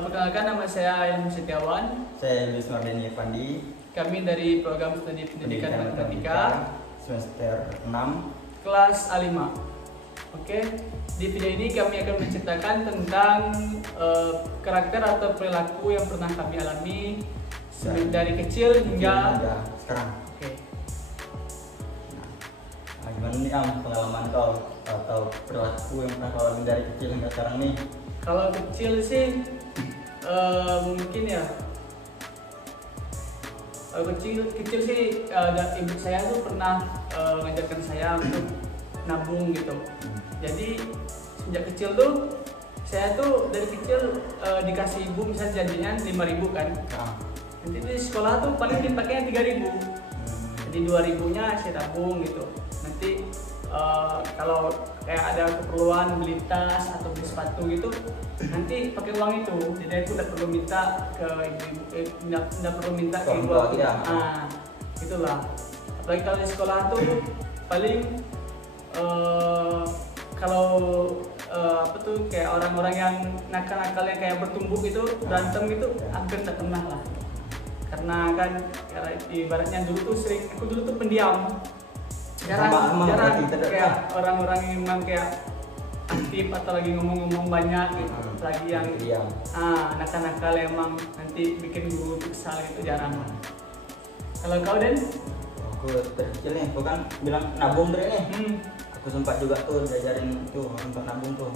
Perkenalkan, nama saya Ayam Setiawan. Saya Luis Mardeni Pandi. Kami dari program studi pendidikan matematika semester 6 kelas A5. Oke, di video ini kami akan menceritakan tentang karakter atau perilaku yang pernah kami alami dari kecil hingga sekarang. Oke. Nah, gimana nih pengalaman kau atau perilaku yang pernah kau alami dari kecil hingga sekarang nih? Kalau kecil sih mungkin ya. Kecil sih ibu saya tuh pernah mengajarkan saya untuk nabung gitu. Jadi sejak kecil tuh saya tuh dari kecil dikasih ibu misalnya janjinya 5.000 kan. Nanti di sekolah tuh paling dipakainya 3.000. Jadi 2.000-nya saya tabung gitu. Nanti kalau kayak ada keperluan beli tas atau beli sepatu gitu, nanti pakai uang itu. Jadi aku tidak perlu minta ke ibu, tidak perlu minta ke ibu aku. Itulah. Apalagi kalau di sekolah tuh paling kalau apa tuh kayak orang-orang yang nakal-nakal yang kayak bertumbuk itu berantem gitu hampir tak pernah lah. Karena kan ibaratnya dulu tuh aku dulu tuh pendiam. Jarang kayak orang-orang yang memang kayak aktif atau lagi ngomong-ngomong banyak gitu. Lagi yang nakal-nakal emang nanti bikin guru kesal itu jarang. Kalau kau Den? Aku dari kecil nih, aku kan bilang nabung deh nih. Aku sempat juga tuh diajarin tuh untuk nabung tuh.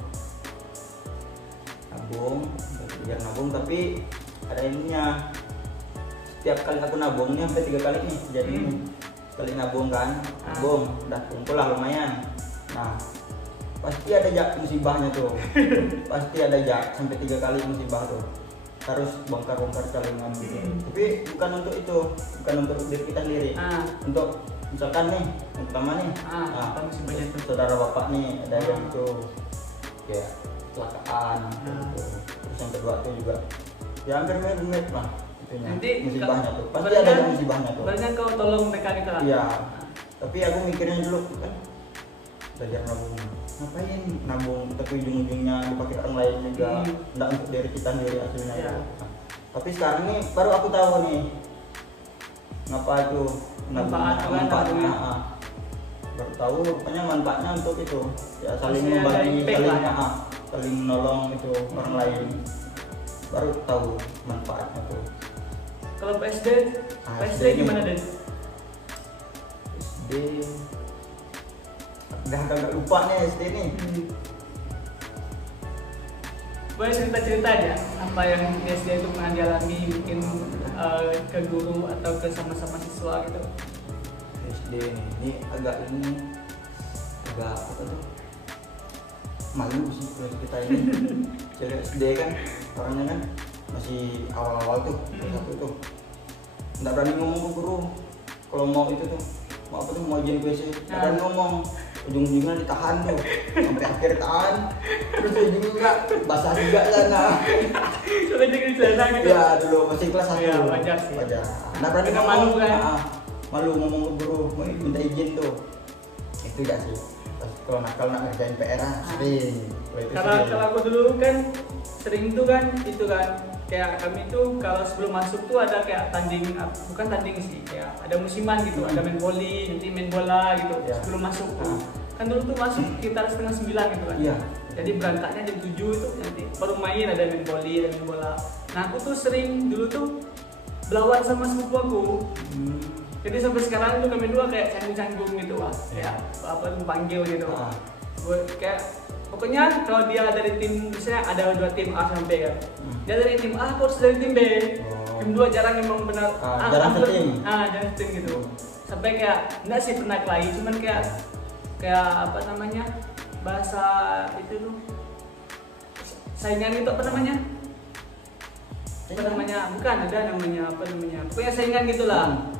Belajar nabung, tapi ada ininya. Setiap kali aku nabung nih sampai 3 kali nih jadi sekali nabung kan, nabung udah kumpul lah lumayan. Nah pasti ada musibahnya tuh. Pasti ada sampai 3 kali musibah tuh, harus bongkar-bongkar tabungan gitu. Tapi bukan untuk itu, bukan untuk diri kita sendiri. Untuk misalkan nih yang pertama nih, saudara bapak nih ada yang itu kayak kecelakaan gitu. Terus yang kedua tuh juga ya hampir mirip lah. Nanti musibahnya tuh pasti ada musibahnya tuh. Banyak kau tolong mereka gitu lah. Iya. Tapi aku mikirnya dulu kan belajar nabung. Ngapain nabung tapi ujung-ujungnya dipakai orang lain juga. Enggak untuk diri kita sendiri aslinya. Ya. Tapi sekarang nih baru aku tahu nih. Ngapa itu manfaatnya. Baru tahu rupanya manfaatnya untuk itu. Ya saling membagi, saling menolong itu orang lain. Baru tahu manfaatnya tuh. Kalau PSD gimana Den? SD udah agak lupa nih SD nih. Boleh cerita aja apa yang di SD itu pernah dialami, mungkin ke guru atau ke sama-sama siswa gitu. SD ini agak apa tuh, malu sih kalau kita ini. Jadi SD kan orangnya kan masih awal-awal tuh, satu tuh nggak berani ngomong ke guru kalau mau itu tuh mau izin ke WC, nggak berani ngomong. Ujung-ujungnya ditahan tuh sampai akhir tahan, terus ujungnya enggak basah juga sana. Sudah jadi sana gitu ya dulu masih kelas 1 ya, wajar sih, nggak berani ngomong, malu kan. Malu ngomong ke guru, minta izin tuh. Itu ya sih kalau nakal ngerjain PR sering. Kalau aku dulu kan sering tuh kan itu kan kayak kami tuh kalau sebelum masuk tuh ada kayak bukan tanding sih, kayak ada musiman gitu, ada main voli, nanti main bola gitu sebelum masuk tuh. Kan dulu tuh masuk sekitar 8:30 gitu kan. Jadi berangkatnya jam 7 itu nanti baru main, ada main voli, ada main bola. Nah aku tuh sering dulu tuh belawan sama sepupu aku. Jadi sampai sekarang tuh kami dua kayak canggung-canggung gitu lah, kayak apa tuh panggil gitu. Kayak pokoknya kalau dia dari tim, misalnya ada 2 tim A sampai kan, dia dari tim A, aku harus dari tim B. Tim 2 jarang emang benar. Jarang setim. Jarang setim gitu. Sampai kayak enggak sih pernah kelahi, cuman kayak apa namanya, bahasa itu tuh saingan itu apa namanya? Bukan ada namanya apa namanya? Pokoknya saingan gitulah.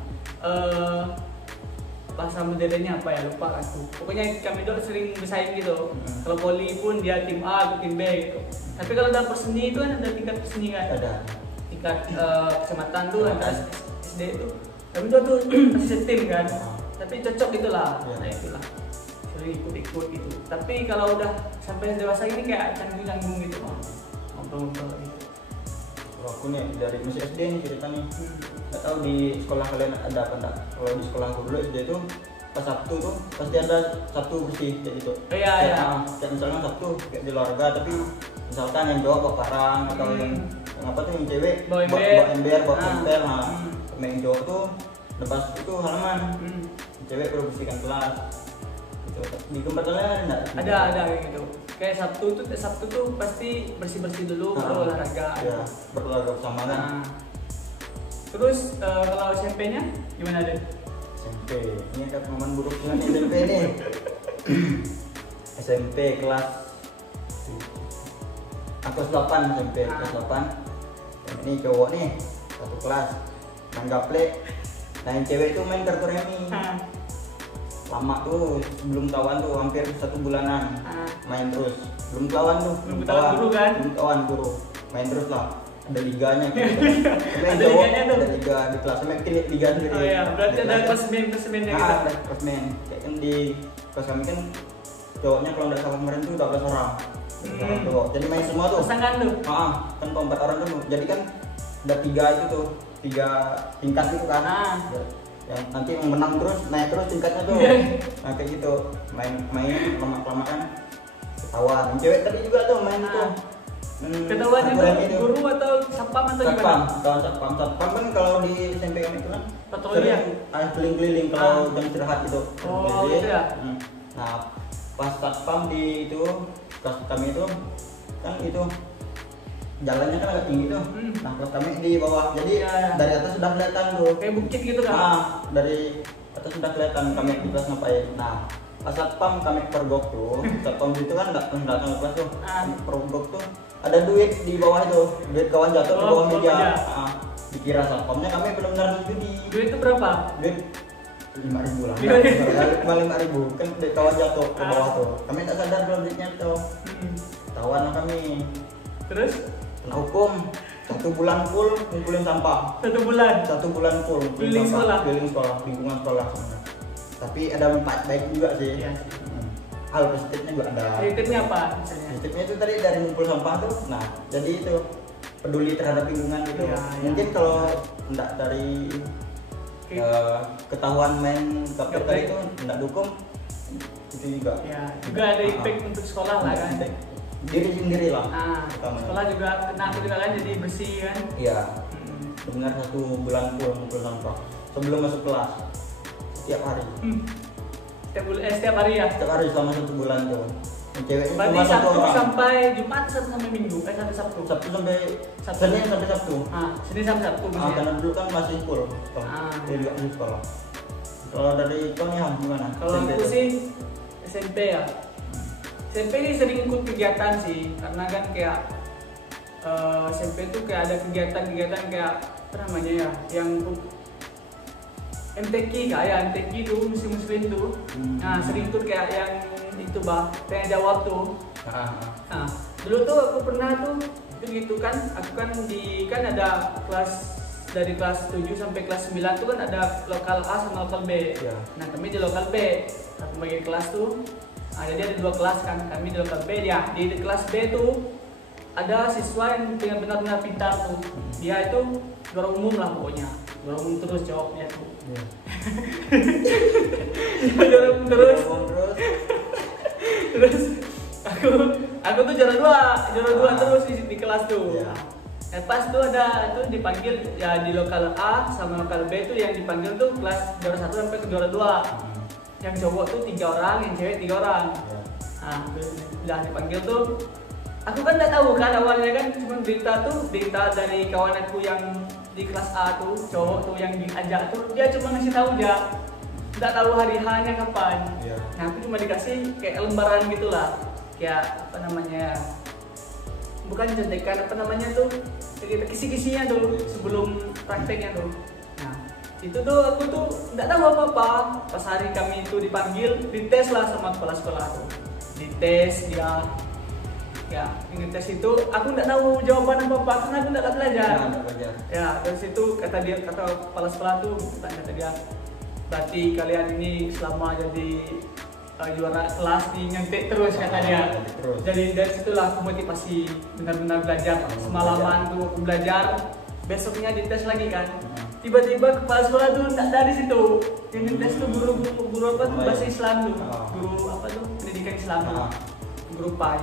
Bahasa modernnya apa ya, lupa aku. Pokoknya kami dua sering bersaing gitu. Kalau voli pun dia tim A, aku tim B gitu. Tapi kalau dalam perseni itu kan ada tingkat perseni kan? Ada. Tingkat kecamatan tuh, antara SD itu. Kami dua tuh masih setim kan. Tapi cocok gitulah. Nah itulah. Sering ikut-ikut gitu. Tapi kalau udah sampai dewasa ini kayak canggung-canggung gitu. Ngobrol-ngobrol gitu. Kalau aku nih dari masih SD nih ceritanya. Nggak tahu di sekolah kalian ada apa enggak. Kalau di sekolah aku dulu SD itu pas Sabtu tuh pasti ada Sabtu bersih kayak gitu. Iya, iya. Kayak misalnya Sabtu kayak di olahraga tapi misalkan yang cowok bawa parang atau yang apa tuh yang cewek Bawa ember, bawa Ah. ember. Nah, yang cowok tuh lepas itu halaman. Yang cewek perlu bersihkan kelas. Gitu. Di tempat kalian ada enggak? Ada kayak gitu. Kayak Sabtu tuh pasti bersih dulu baru olahraga. Ya, berolahraga bersama kan. Nah, terus kalau SMP-nya gimana deh? SMP, ini ada pengalaman buruk dengan SMP nih. SMP kelas aku kelas 8 SMP kelas 8. Yang ini cowok nih satu kelas main gaple. Nah yang cewek itu main kartu remi. Lama tuh sebelum kawan tuh hampir 1 bulanan main terus. Belum kawan tuh. Belum ketahuan guru kan? Belum kawan guru. Main terus lah. Ada liganya gitu. Ada liganya tuh? Ada liga di kelas. Sampai bikin liga sendiri. Oh iya, berarti Di ada kelasnya. klasemennya Nah, gitu. ada klasmen. Kayak kan di kelas kami kan cowoknya kalau nggak salah kemarin tuh 12 orang. Cowok. Jadi main semua tuh. Pasangan tuh. Kan kalau 4 orang tuh. Jadi kan ada 3 itu tuh, 3 tingkat gitu kan. Yang nanti yang menang terus naik terus tingkatnya tuh. Nah kayak gitu. Main lama-kelamaan ketahuan. Yang cewek tadi juga tuh main tuh. Ketahuan itu guru atau satpam atau gimana? Satpam kan kalau di SMP kami itu kan Patroli ya? keliling-keliling kalau jam istirahat gitu. Oh, Keliling. gitu ya? Nah, pas satpam di itu kelas kami itu kan itu jalannya kan agak tinggi tuh. Nah, kelas kami di bawah. Jadi Iya. dari atas sudah kelihatan tuh. Kayak bukit gitu kan? Dari atas sudah kelihatan kami di kelas ngapain. Nah, pas satpam kami pergok tuh, satpam itu kan datang ke kelas tuh. Pergok tuh ada duit di bawah itu, duit kawan jatuh di bawah meja. Dikira satpamnya kami benar-benar judi. Duit itu berapa? Duit 5.000 lah. 5.000. 5.000 kan duit kawan jatuh ke bawah tuh. Kami tak sadar kalau duitnya tuh. Tawan lah kami. Terus? Kena hukum 1 bulan full ngumpulin sampah. 1 bulan? 1 bulan full Keliling sekolah? Keliling sekolah, lingkungan sekolah sebenarnya. Tapi ada manfaat baik juga sih. Iya. Hal positifnya juga ada. Positifnya apa misalnya? Positifnya itu tadi dari ngumpul sampah tuh. Nah, jadi itu peduli terhadap lingkungan gitu. Iya, Mungkin iya. kalau enggak dari ketahuan main kapten tadi itu enggak dukung itu juga. Ya, juga ada impact untuk sekolah lah kan. Diri sendiri lah. Nah, utamanya. sekolah juga kena juga kan jadi bersih kan. Iya. Benar 1 bulan full ngumpul sampah sebelum masuk kelas setiap hari. Setiap hari ya. Setiap hari selama 1 bulan tuh. Yang ceweknya Berarti cuma 1 Sabtu orang. sampai Jumat, Sabtu sampai Minggu, sampai Sabtu. Sabtu sampai Sabtu. Senin sampai Sabtu. Senin sampai Sabtu biasanya. Karena dulu kan masih full. Dia juga masih sekolah. Kalau dari kau nih gimana? Kalau SMP aku tuh? sih SMP ya. SMP ini sering ikut kegiatan sih, karena kan kayak SMP tuh kayak ada kegiatan-kegiatan kayak apa namanya ya, yang MTQ kayak MTQ tuh muslim tuh. Nah sering tuh kayak yang itu tanya jawab tuh. Nah dulu tuh aku pernah tuh itu gitu kan, aku kan ada kelas dari kelas 7 sampai kelas 9 tuh kan ada lokal A sama lokal B. Ya. Nah kami di lokal B, aku bagi kelas tuh. Nah, jadi ada 2 kelas kan, kami di lokal B ya. Di kelas B tuh ada siswa yang benar-benar pintar tuh. Dia itu juara umum lah pokoknya, juara umum terus jawabnya tuh. Juara umum terus. Terus aku tuh juara 2 terus di kelas tuh. Iya. Pas tuh ada tuh dipanggil ya di lokal A sama lokal B tuh yang dipanggil tuh kelas juara 1 sampai ke juara 2. Yang cowok tuh 3 orang, yang cewek 3 orang. Nah, udah dipanggil tuh. Aku kan nggak tahu kan awalnya kan cuma berita dari kawan aku yang di kelas A tuh, cowok tuh yang diajak tuh, dia cuma ngasih tahu dia. Nggak tahu hari H-nya kapan. Nah, aku cuma dikasih kayak lembaran gitulah. Kayak apa namanya? Bukan contekan, apa namanya tuh? Kayak kisi-kisinya tuh sebelum prakteknya tuh. Nah, itu tuh aku tuh nggak tahu apa-apa. Pas hari kami itu dipanggil, dites lah sama kepala sekolah tuh. Dites dia, ya ingin tes itu aku nggak tahu jawaban apa-apa karena aku nggak belajar. Ya dari situ kata kepala sekolah tuh kata dia, berarti kalian ini selama jadi juara kelas di nyentik terus katanya. Terus. Jadi dari situlah aku motivasi benar-benar belajar. Semalaman tuh aku belajar, besoknya dites lagi kan. Tiba-tiba kepala sekolah tuh tak ada di situ. Yang dites tuh guru apa tuh bahasa Islam tuh, guru apa tuh pendidikan Islam tuh, guru PAI.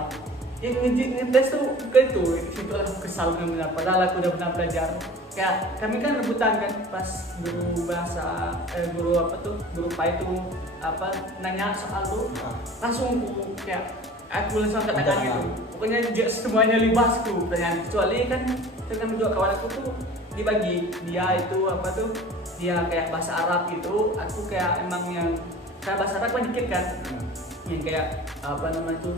Yang ngetes tuh ke itu, situ aku kesal benar-benar. Padahal aku udah pernah belajar. Kayak kami kan rebutan kan pas guru bahasa guru apa tuh guru PAI tuh apa nanya soal tuh langsung aku kayak aku langsung katakan gitu. Pokoknya semuanya libasku pertanyaan, kecuali kan kami dua kawan aku tuh dibagi, dia itu apa tuh dia kayak bahasa Arab gitu, aku kayak emang yang kayak bahasa Arab kan dikit kan, yang kayak apa namanya tuh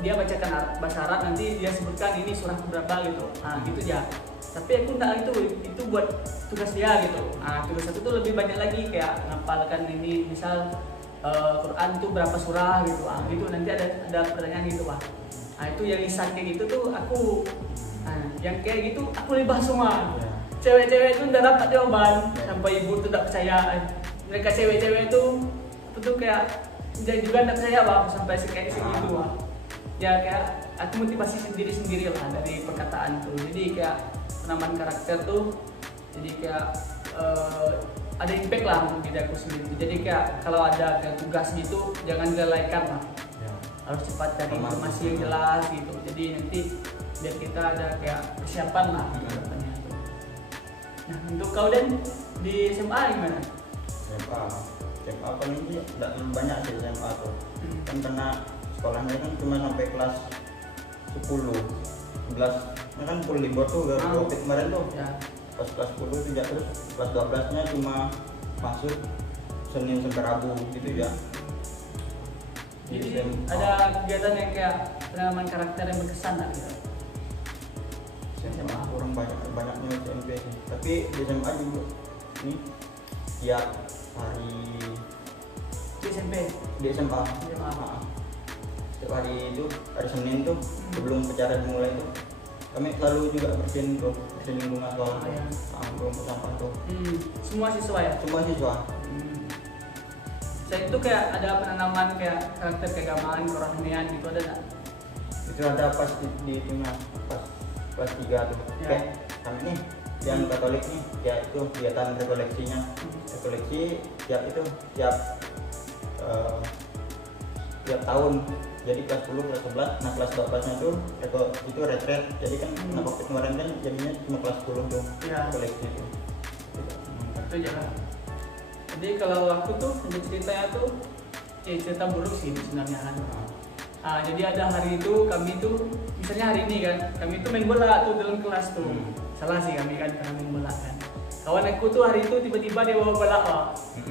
dia bacakan bahasa Arab, nanti dia sebutkan ini surah berapa gitu, nah gitu ya. Tapi aku tak itu buat tugas dia gitu. Nah tugas aku tuh lebih banyak lagi kayak ngapalkan ini misal Quran tuh berapa surah gitu, gitu nanti ada pertanyaan gitu Pak. Nah itu yang lisan kayak gitu tuh aku, nah yang kayak gitu aku libas semua. Cewek-cewek itu udah dapat jawaban, sampai ibu tuh tak percaya. Mereka cewek-cewek tuh kayak dia juga tak percaya Pak, sampai kayak segitu Pak. Ya kayak aku motivasi sendiri lah dari perkataan tuh. Jadi kayak penamaan karakter tuh jadi kayak ada impact lah untuk diri aku sendiri. Jadi kayak kalau ada kayak tugas gitu jangan dilaikan lah, harus cepat cari informasi yang jelas gitu. Jadi nanti biar kita ada kayak persiapan lah gitu. Nah untuk kau dan di SMA gimana? SMA paling sih tidak terlalu banyak sih SMA tuh, kan karena sekolahnya kan cuma sampai kelas 10, 11 kan full libur tuh dari COVID kemarin tuh. Pas kelas 10 tuh ya, terus kelas 12 nya cuma masuk Senin sampai Rabu gitu ya. Jadi ada kegiatan yang kayak penanaman karakter yang berkesan lah gitu. SMA orang banyaknya SMP sih. Tapi di SMA juga nih tiap hari Di SMP? Di SMA. Setiap hari itu hari Senin tuh sebelum acara dimulai tuh kami selalu juga bersihin lingkungan sekolah, buang sampah tuh. Semua siswa ya? Semua siswa. Saya itu kayak ada penanaman kayak karakter keagamaan, kerohanian gitu, ada nggak? Itu ada pas di timnas pas kelas 3 tuh. Kayak kami nih yang Katolik nih, ya itu kegiatan rekoleksinya. Rekoleksi tiap tahun. Jadi kelas 10, kelas 11, nah kelas 12 nya tuh itu retret. Jadi kan waktu kemarin kan jadinya cuma kelas 10 tuh koleksi itu. Itu jangan. Jadi kalau aku tuh untuk ceritanya tuh cerita buruk sih sebenarnya kan. Jadi ada hari itu kami tuh misalnya hari ini kan kami tuh main bola tuh dalam kelas tuh. Salah sih kami kan karena main bola kan. Kawan aku tuh hari itu tiba-tiba dia bawa bola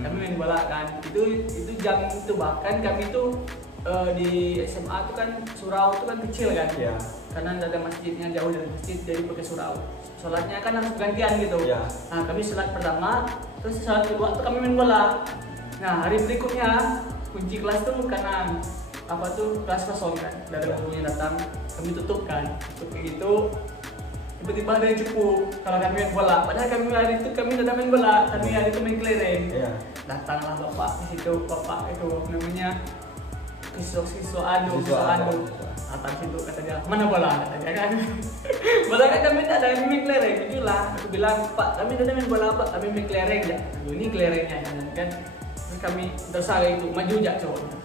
kami main bola kan. Itu jam itu bahkan kami tuh di SMA tuh kan surau tuh kan kecil kan, karena ada masjidnya jauh dari masjid, jadi pakai surau. Sholatnya kan harus gantian gitu. Nah kami sholat pertama, terus sholat kedua tuh kami main bola. Nah hari berikutnya kunci kelas tuh karena apa tuh kelas kosong kan, dari gurunya datang, kami tutup kan, tutup kayak gitu. Tiba-tiba ada yang cepu kalau kami main bola, padahal kami hari itu kami tidak main bola, kami hari itu main kelereng. Datanglah bapak di situ, bapak itu namanya siswa anu atas itu kata dia, mana bola kata dia kan. Bola kan kami tak ada, kami main kelereng. Itulah aku bilang, Pak kami tidak main bola Pak, kami main kelereng ya. Ini kelerengnya kan. Terus kami tersangka itu maju jak cowoknya.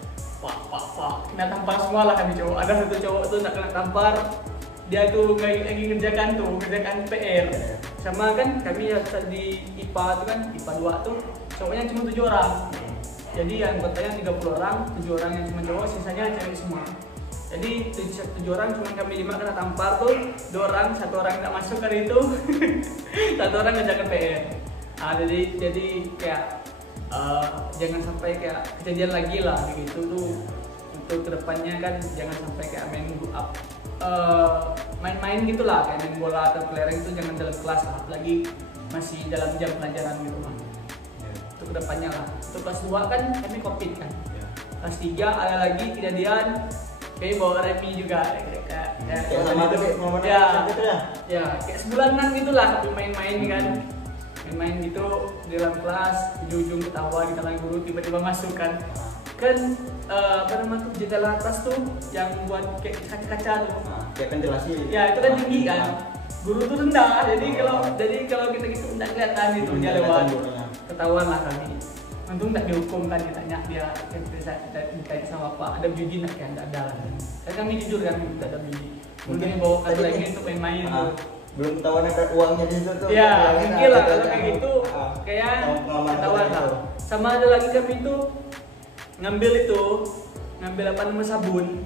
Pak kena tampar semua lah kami cowok. Ada satu cowok tuh nak kena tampar, dia tuh lagi ngerjakan PR. Sama kan kami yang di IPA tuh kan IPA 2 tuh cowoknya cuma 7 orang. Jadi yang anggotanya 30 orang, 7 orang yang cuma cowok, sisanya cewek semua. Jadi 7 orang cuma kami 5 kena tampar tuh, 2 orang, 1 orang tidak masuk hari itu, 1 orang ngerjakan PR. Jadi kayak jangan sampai kayak kejadian lagi lah gitu tuh. Untuk kedepannya kan jangan sampai kayak main-main gitulah, kayak main bola atau kelereng itu jangan dalam kelas lah, apalagi masih dalam jam pelajaran gitu kan. Untuk kedepannya lah. Untuk kelas 2 kan kami COVID kan. Kelas 3 ada lagi kejadian kami bawa remi juga kayak sama itu kayak sebulanan gitulah tapi main-main kan. Main-main gitu di dalam kelas, ujung-ujung ketawa di tangan guru tiba-tiba masuk kan. kan apa namanya tuh jendela atas tuh yang buat kayak kaca-kaca tuh. Nah, kayak ventilasi. Ya itu kan tinggi kan. Guru tuh rendah, jadi kalau kita gitu nggak kelihatan itu dia lewat. Ketahuan lah kami. Untung tak dihukum kan, ditanya dia ditanya sama Pak, ada judi nak kan? Tidak ada lah. Kan kami jujur kan, tidak ada judi. Mungkin bawa kartu lagi untuk main-main tuh. Belum ketahuan ada uangnya di situ tuh. Ya, mungkin lah kalau kayak gitu, kayak ketahuan lah. Sama ada lagi kami tuh ngambil apa namanya sabun.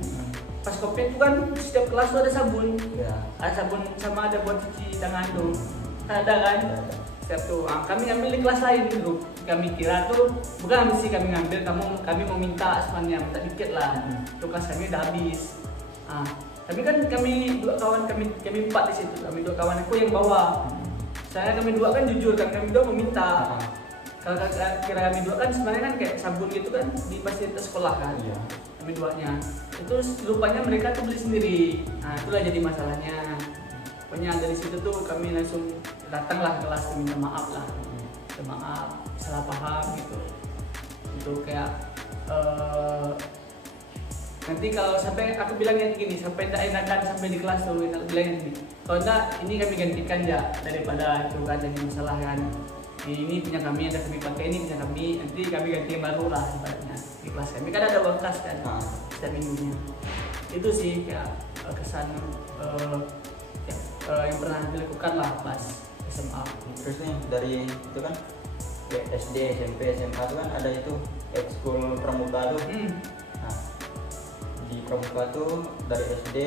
Pas COVID itu kan setiap kelas tuh ada sabun. Ya. Ada sabun sama ada buat cuci tangan tuh. Ada kan? Setiap tuh. Kami ngambil di kelas lain dulu. Kami kira tuh bukan mesti kami ngambil, kami mau minta semuanya, minta dikit lah. Tuh kelas kami udah habis. Tapi kan kami dua kawan kami empat di situ. Kami dua kawan aku yang bawa. Saya kami dua kan jujur kan kami dua mau minta. Kalau kira kami dua kan sebenarnya kan kayak sabun gitu kan di fasilitas sekolah kan. Iya. Kami duanya. Itu rupanya mereka tuh beli sendiri. Nah, itulah jadi masalahnya. Pokoknya dari situ tuh kami langsung datanglah kelas minta maaf lah. Minta maaf, salah paham gitu. Itu kayak nanti kalau sampai aku bilangnya gini, sampai tidak enakan sampai di kelas tuh bilangnya gini. Kalau enggak ini kami gantikan ya daripada itu kan jadi masalah kan. Ini punya kami, ada kami pakai, ini punya kami, nanti kami ganti yang baru lah sebenarnya di kelas kami kan ada uang kas kan setiap minggunya. Itu sih kayak kesan yang pernah dilakukan lah pas SMA. Terus nih dari itu kan SD, SMP, SMA itu kan ada itu ekskul pramuka tuh. Nah, di pramuka tuh dari SD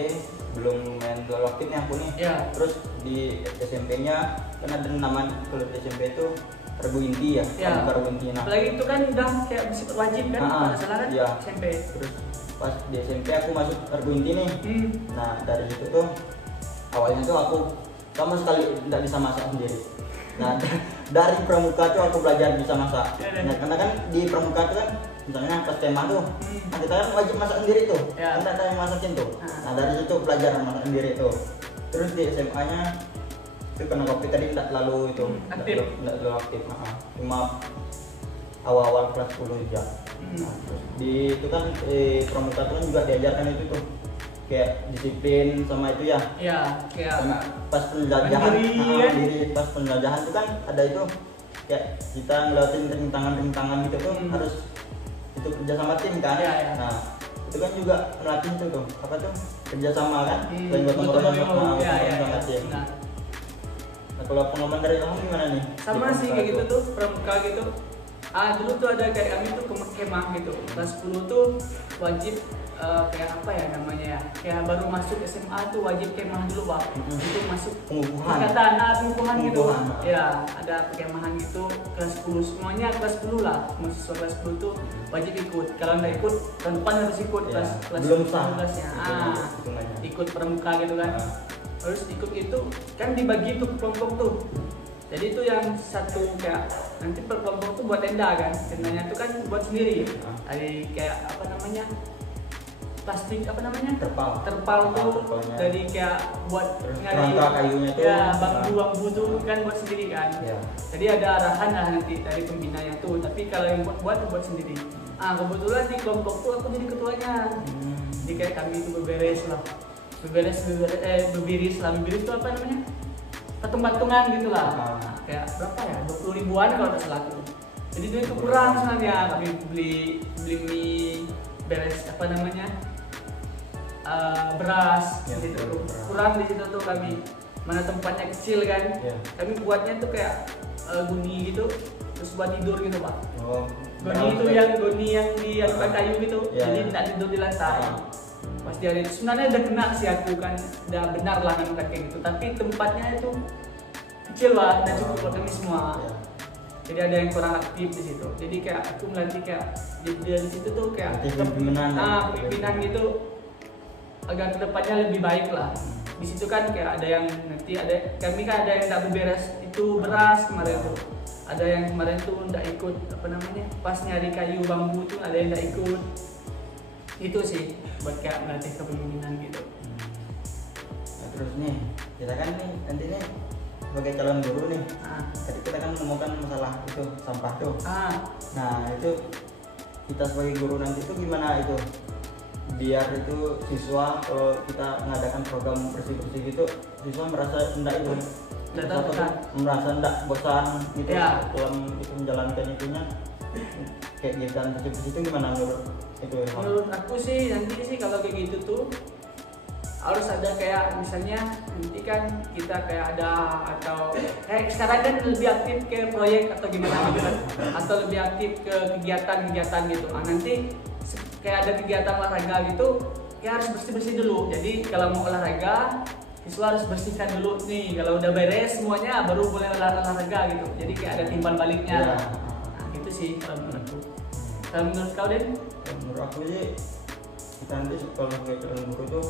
belum main bola aktif nih aku nih. Ya. Terus di SMP-nya kan ada nama kalau di SMP itu Regu Inti ya. Regu Inti. Nah, apalagi itu kan udah kayak bersifat wajib kan, kalau salah kan ya. SMP. Terus pas di SMP aku masuk Regu Inti nih. Nah dari situ tuh awalnya tuh aku sama sekali tidak bisa masak sendiri. Nah dari pramuka tuh aku belajar bisa masak. Nah karena kan di pramuka tuh kan misalnya pas kemah tuh, kita kan wajib masak sendiri tuh, kan ada yang masakin tuh. Nah dari situ belajar masak sendiri tuh. Terus di SMA-nya itu karena waktu tadi tidak terlalu itu, tidak terlalu aktif, cuma awal-awal kelas 10 aja. Nah, terus di itu kan pramuka tuh kan juga diajarkan itu tuh kayak disiplin sama itu ya. Iya, kayak pas penjajahan, pas penjajahan itu kan ada itu kayak kita ngeliatin rintangan-rintangan gitu tuh harus itu kerja sama tim kan. Nah itu kan juga melatih itu tuh apa tuh kerja sama kan dan gotong royong sama tim. Nah kalau pengalaman dari kamu gimana nih? Sama sih kayak gitu tuh pramuka gitu. Dulu tuh ada kayak kami tuh kemah gitu. Kelas 10 tuh wajib kayak apa ya namanya ya? Kayak baru masuk SMA tuh wajib kemah dulu Pak. Itu masuk pengukuhan. Pengukuhan gitu. Ya, ada kemahan gitu kelas 10 semuanya kelas 10 lah. Mahasiswa kelas 10 tuh wajib ikut. Kalau nggak ikut tahun depan harus ikut kelas belum sah. Ikut pramuka gitu kan. Terus ikut itu kan dibagi tuh kelompok tuh. Jadi itu yang satu kayak nanti per kelompok tuh buat tenda kan. Tendanya tuh kan buat sendiri. Ada kayak apa namanya? Plastik apa namanya? Terpal tuh dari kayak buat kerangka kayunya tuh. Ya, bambu tuh kan buat sendiri kan. Jadi ada arahan lah nanti dari pembinanya tuh. Tapi kalau yang buat sendiri. Kebetulan di kelompok tuh aku jadi ketuanya. Jadi kayak kami itu beberes lah. Beberes lah. Beberes itu apa namanya? Patung-patungan gitu lah. Kayak berapa ya? 20 ribuan kalau tak salah tuh. Jadi duit itu kurang sebenarnya. Kami beli mie, beres apa namanya? Beras gitu. Kurang di situ tuh kami. Mana tempatnya kecil kan. Kami buatnya tuh kayak guni gitu. Terus buat tidur gitu, Pak. Goni yang di atas kayu gitu. Jadi tidak tidur di lantai. Pasti hari itu sebenarnya udah kena sih aku kan, udah benar lah kan kayak gitu. Tapi tempatnya itu kecil lah, udah cukup buat kami semua. Jadi ada yang kurang aktif di situ. Jadi kayak aku melatih kayak di situ tuh kayak kepemimpinan gitu agar kedepannya lebih baik lah. Di situ kan kayak ada yang nanti kami kan ada yang tak beberes itu beras kemarin tuh. Ada yang kemarin tuh nggak ikut apa namanya pas nyari kayu bambu tuh ada yang nggak ikut. Itu sih buat kayak melatih kepemimpinan gitu. Nah, terus nih kita kan nih nanti nih sebagai calon guru nih. Tadi kita kan ngomongkan masalah itu sampah tuh. Nah itu kita sebagai guru nanti itu gimana itu biar itu siswa kalau kita mengadakan program bersih-bersih gitu siswa merasa enggak itu merasa enggak bosan gitu ya. dalam itu menjalankan itunya kayak kegiatan bersih-bersih itu gimana menurut itu ya? Menurut aku sih nanti sih kalau kayak gitu tuh harus ada kayak misalnya nanti kan kita kayak ada atau kayak sekarang kan lebih aktif ke proyek atau gimana gitu kan atau lebih aktif ke kegiatan-kegiatan gitu. Nah, nanti kayak ada kegiatan olahraga gitu ya harus bersih-bersih dulu. Jadi kalau mau olahraga siswa harus bersihkan dulu nih. Kalau udah beres semuanya baru boleh olahraga gitu. Jadi kayak ada timbal baliknya. Ya. Nah, gitu sih kalau menurutku. Kalau menurut kau Den? Menurut aku sih kita nanti kalau sebagai calon guru tuh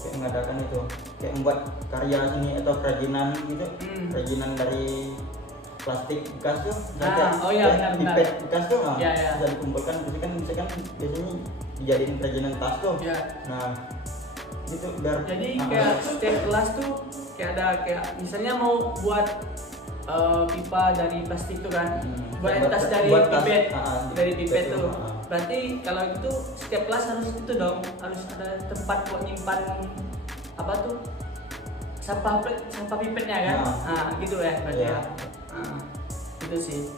kayak mengadakan itu kayak membuat karya seni atau kerajinan gitu kerajinan dari plastik bekas tuh oh iya benar-benar pipet bekas tuh ya, ya. bisa dikumpulkan terus kan biasanya dijadiin kerajinan tas tuh ya. nah gitu biar jadi kayak setiap kelas tuh kayak ada kayak misalnya mau buat pipa dari plastik tuh kan buat tas dari pipet dari pipet tuh berarti kalau itu setiap kelas harus itu dong harus ada tempat buat nyimpan apa tuh sampah pipetnya kan gitu ya berarti ya. Itu sih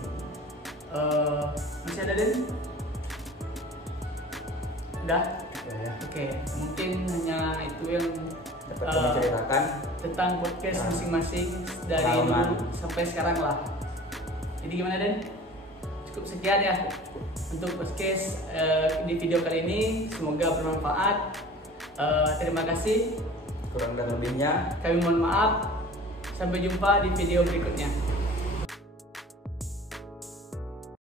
masih ada Den? Udah? ya. Oke, mungkin hanya itu yang dapat kami ceritakan tentang podcast masing-masing dari dulu sampai sekarang lah. Jadi gimana Den? Cukup sekian ya untuk podcast di video kali ini. Semoga bermanfaat. Terima kasih. kurang dan lebihnya Kami mohon maaf. Sampai jumpa di video berikutnya.